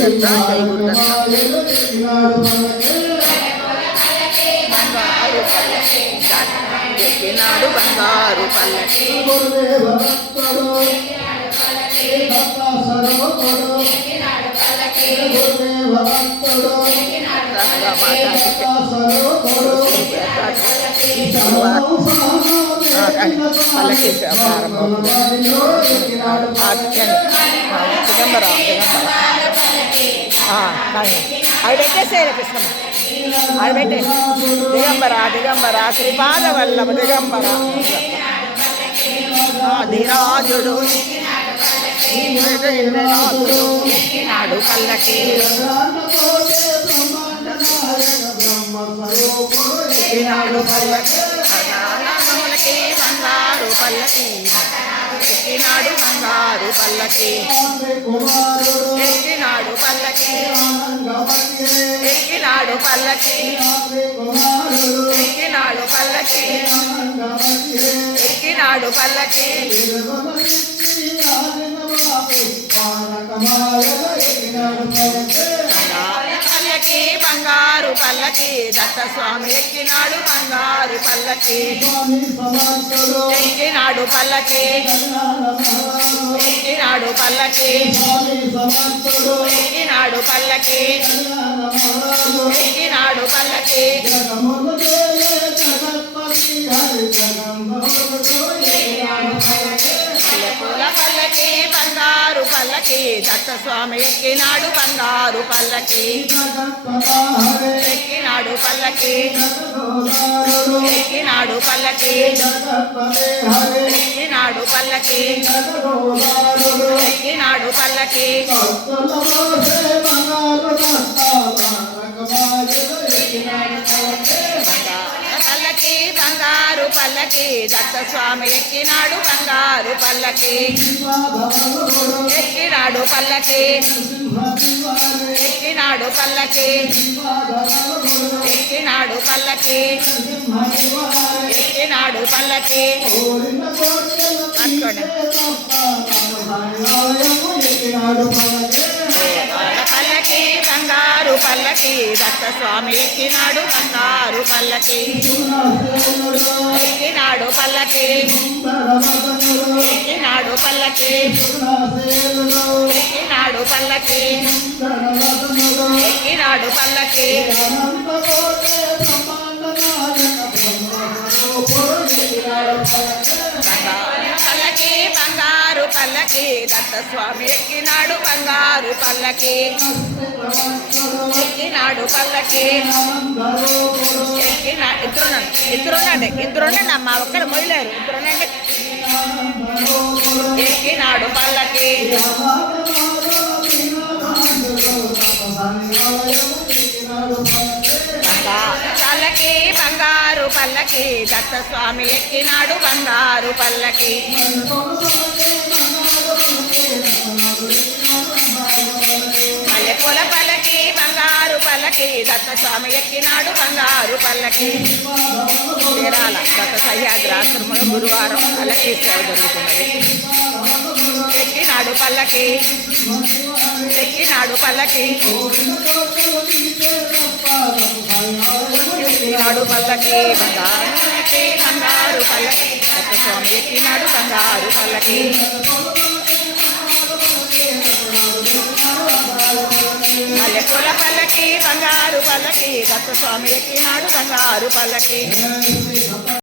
గురుదత్త జై గురుదత్త. ఎక్కినాడు బంగారు పల్లకి అవిడెట్టేసేయాలి కృష్ణమ్మ, అవిడెట్టే దిగంబర దిగంబర శ్రీపాద వల్లభ దిగంబర ధీరాజుడు ఎక్కినాడు పల్లకి ఎక్కినాడు పల్లకి బంగారు పల్లకి ఎక్కినాడు బంగారు పల్లకి ఎక్కినాడు పల్లకి ఎక్కినాడు పల్లకి ఎక్కినాడు పల్లకి ఎక్కినాడు పల్లకి పల్లకి బంగారు పల్లకి దత్త స్వామి ఎక్కినాడు బంగారు పల్లకి ఎక్కినాడు పల్లకి ఎక్కినాడు పల్లకి ఎక్కినాడు పల్లకి ఎక్కినాడు పల్లకి పూల పల్లకి బంగారు పల్లకి దత్త స్వామి ఎక్కినాడు బంగారు పల్లకి ఎక్కినాడు పల్లకి ఎక్కినాడు పల్లకి ఎక్కినాడు పల్లకి ఎక్కినాడు పల్లకి పల్లకి బంగారు పల్లకి దత్త స్వామి ఎక్కినాడు బంగారు పల్లకి ఎక్కినాడు పల్లకి ఎక్కినాడు పల్లకి ఎక్కినాడు పల్లకి ఎక్కినాడు పల్లకి పల్లకి బంగారు పల్లకి దత్త స్వామి ఎక్కినాడు బంగారు పల్లకి ఎక్కినాడు పల్లకి ఎక్కినాడు పల్లకి ఎక్కినాడు పల్లకి ఎక్కినాడు పల్లకి పల్లకి బంగారు పల్లకి దత్త స్వామి ఎక్కినాడు బంగారు పల్లకి ఎక్కినాడు పల్లకి ఇద్దరుండండి అమ్మ ఒక్కడ మొయ్యలేరు ఇద్దరుండండి ఎక్కినాడు పల్లకి పల్లకి బంగారు పల్లకి దత్త స్వామి ఎక్కినాడు బంగారు పల్లకి మల్లెపూల పల్లకి బంగారు పల్లకి దత్త స్వామి ఎక్కినాడు బంగారు పల్లకి చీరాల దత్త సహ్యాద్రి ఆశ్రమంలో గురువారం పల్లకి సేవ జరుగుతున్నది. ఎక్కినాడు పల్లకి ఎక్కినాడు పల్లకి ఎక్కినాడు పల్లకి బంగారు పల్లకి దత్త స్వామి ఎక్కినాడు బంగారు పల్లకి మల్లెపూల పల్లకి బంగారు పల్లకి దత్త స్వామి ఎక్కినాడు బంగారు పల్లకి.